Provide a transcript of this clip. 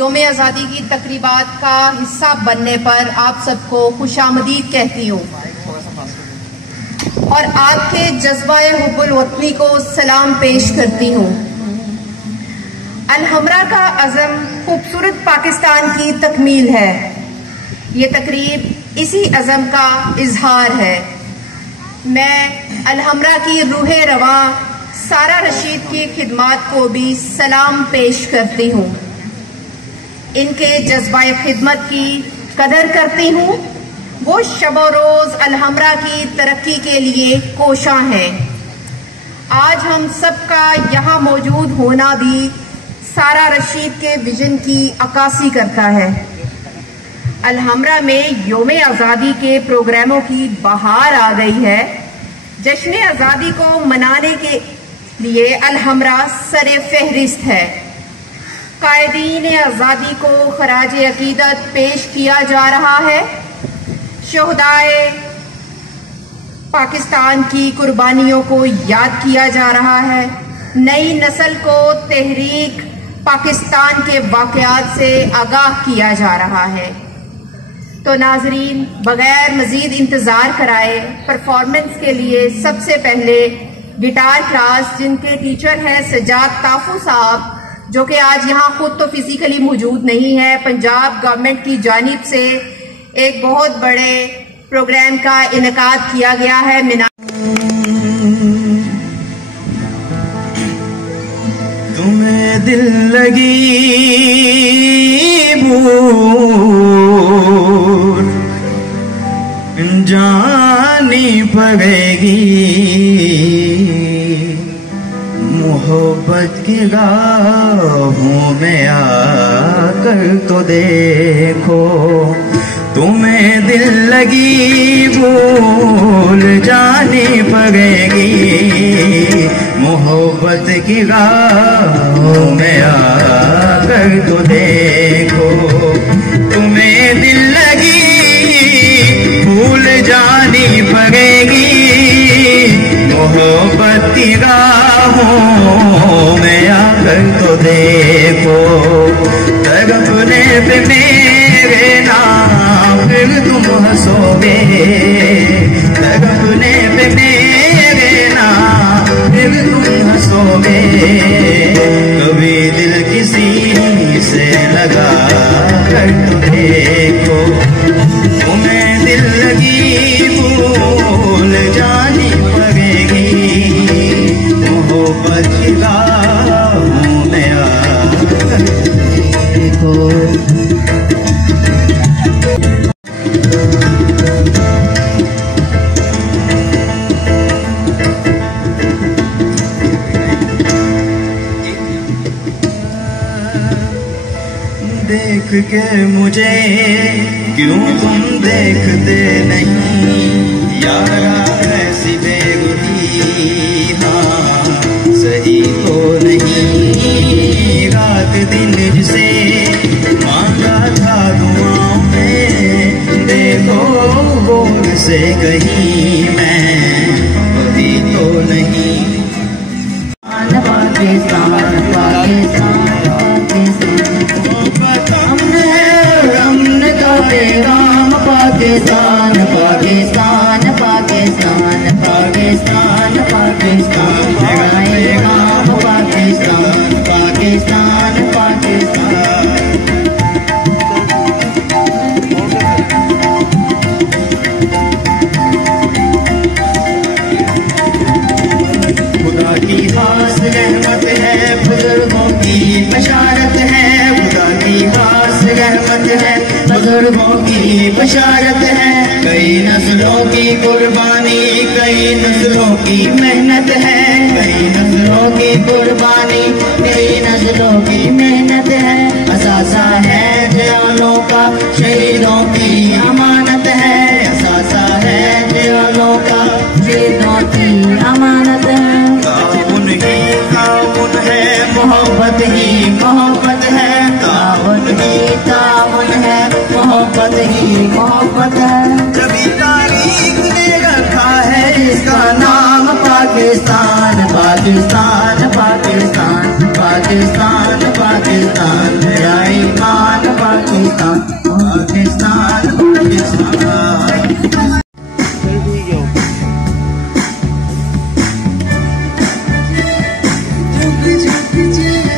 योम आज़ादी की तकरीबात का हिस्सा बनने पर आप सबको खुशामदीद कहती हूँ और आपके जज्बा हुब्बुल वतनी को सलाम पेश करती हूँ। अल-हमरा का अज़म खूबसूरत पाकिस्तान की तकमील है। ये तकरीब इसी अज़म का इजहार है। मैं अल-हमरा की रूहे रवा सारा रशीद की खिदमत को भी सलाम पेश करती हूँ। इनके जज्बा खिदमत की कदर करती हूँ। वो शबो रोज अल-हमरा की तरक्की के लिए कोशां हैं। आज हम सबका यहाँ मौजूद होना भी सारा रशीद के विजन की अक्कासी करता है। अल-हमरा में योम आज़ादी के प्रोग्रामों की बहार आ गई है। जश्न आज़ादी को मनाने के लिए अल-हमरा सरे फहरिस्त है। कायदीन आज़ादी को खराज अकीदत पेश किया जा रहा है। शोहदाए पाकिस्तान की कुर्बानियों को याद किया जा रहा है। नई नस्ल को तहरीक पाकिस्तान के वाक़यात से आगाह किया जा रहा है। तो नाजरीन, बगैर मजीद इंतज़ार कराए परफॉर्मेंस के लिए सबसे पहले गिटार क्लास, जिनके टीचर हैं सज्जाद ताफू साहब, जो कि आज यहाँ खुद तो फिजिकली मौजूद नहीं है, पंजाब गवर्नमेंट की जानिब से एक बहुत बड़े प्रोग्राम का इनेकाद किया गया है। तुम्हें दिल लगी भूल जानी पड़ेगी। मोहब्बत की राहों में आकर तो देखो। तुम्हें दिल लगी भूल जानी पड़ेगी। मोहब्बत की राहों में आकर तो देखो। तुम्हें दिल लगी भूल जानी पड़ेगी। मोहब्बत की राहों में आकर तो देखो। तड़पने पे मेरे नाम फिर तुम हंसोगे। तड़पने पे मेरे नाम फिर तुम हंसोगे। कभी दिल किसी से लगा कर तो देखो। तुम्हें दिल लगी भूल जानी पड़ेगी। मोहब्बत की राहों में आकर देखो। देख के मुझे क्यों तुम देखते नहीं यारा, ऐसी बेगुदी हाँ सही तो नहीं। रात दिन जिसे मांगा था दुआओं में, देखो बोल से कहीं मैं कभी तो नहीं। पाकिस्तान पाकिस्तान पैगाम पाकिस्तान पाकिस्तान पाकिस्तान पाकिस्तान पाकिस्तान पैगाम पाकिस्तान पाकिस्तान पाकिस्तान। खुदा की खास रहमत है, बुजुर्गों की बशारत है। खुदा की खास रहमत है, बुजुर्गों की बशारत है। कई नस्लों की कुर्बानी, कई नस्लों की मेहनत है। कई नस्लों की कुर्बानी, कई नस्लों की मेहनत है। असासा है जवानों का, शहीदों की अमानत है। असासा है जवानों का, शहीदों की अमानत है। ताउन ही ताउन है, मोहब्बत ही मोहब्बत है। ताउन ही ताउन है, मोहब्बत ही मोहब्बत है। कभी तारीख ने रखा है इसका नाम पाकिस्तान पाकिस्तान पाकिस्तान पाकिस्तान पाकिस्तान। पाकिस्तान, मेरा ईमान पाकिस्तान, पाकिस्तान पाकिस्तान। झुक झुक